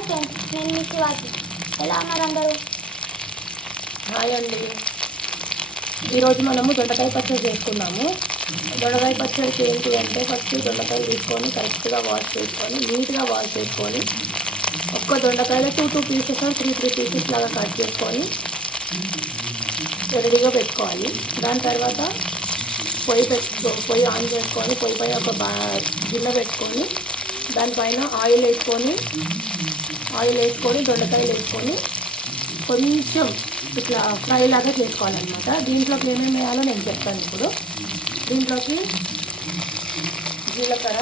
Hi friends, నేను మీ శివాజీ. ఎలా ఉన్నారు అందరూ? హాయ్ అండి. ఈరోజు మనము దొండకాయ పచ్చడి చేసుకున్నాము. దొండకాయ పచ్చడికి ఏంటి అంటే ఫస్ట్ దొండకాయలు తీసుకొని కరెక్ట్గా వాష్ చేసుకొని నీట్గా వాష్ చేసుకొని ఒక్క దొండకాయలో టూ పీసెస్ త్రీ పీసెస్ లాగా కట్ చేసుకొని రెడీగా పెట్టుకోవాలి. దాని తర్వాత పొయ్యి ఆన్ చేసుకొని పొయ్యి పైన ఒక గిన్నె పెట్టుకొని దానిపైన ఆయిల్ వేసుకొని దొండకాయలు వేసుకొని కొంచెం ఇట్లా ఫ్రై లాగా చేసుకోవాలన్నమాట. దీంట్లోకి ఏమేమి వేయాలో నేను చెప్తాను ఇప్పుడు. దీంట్లోకి జీలకర్ర,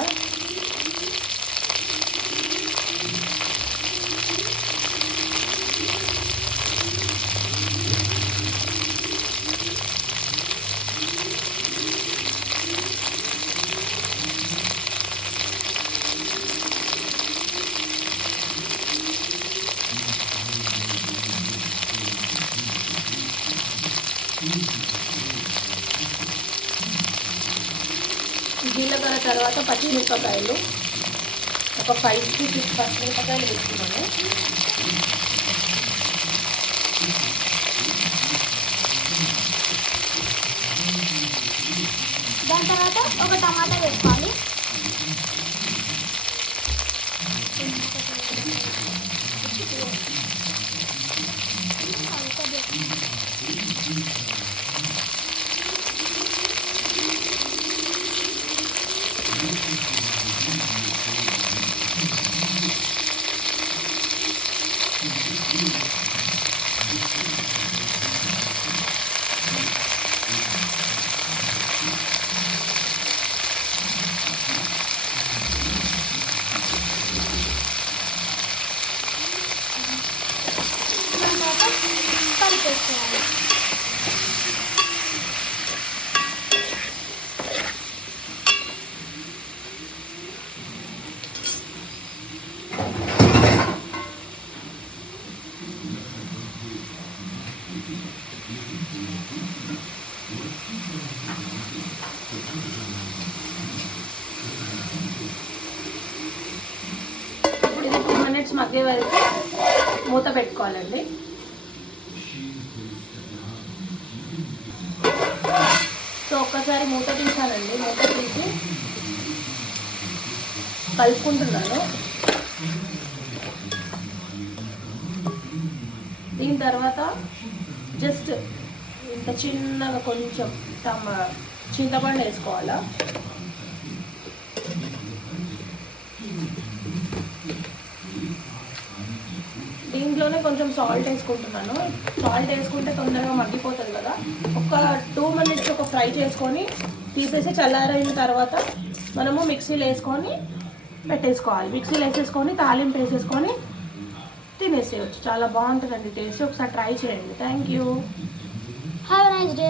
తర్వాత పచ్చిమిరపకాయలు ఒక 5 to 6 పచ్చిమిరపకాయలు వేసుకున్నాను. దాని తర్వాత ఒక టమాటా వేసుకోవాలి. కలిపేసుకోవాలి. ఇప్పుడు ఇది 2 minutes మధ్య వరకు మూత పెట్టుకోవాలండి. సో ఒక్కసారి మూత తీసానండి. మూత తీసి కలుపుకుంటున్నాను. దీని తర్వాత జస్ట్ ఇంత చిన్నగా కొంచెం చింతపండు వేసుకోవాలా. దీంట్లోనే కొంచెం సాల్ట్ వేసుకుంటున్నాను. సాల్ట్ వేసుకుంటే తొందరగా మగ్గిపోతుంది కదా. ఒక 2 minutes ఒక ఫ్రై చేసుకొని తీసేసి చల్లారైన తర్వాత మనము మిక్సీలో వేసుకొని పెట్టేసుకోవాలి. మిక్సీలో వేసేసుకొని తాలింపు వేసేసుకొని తినేసేయచ్చు. చాలా బాగుంటుందండి టేస్ట్. ఒకసారి ట్రై చేయండి. Thank you. Have a nice day.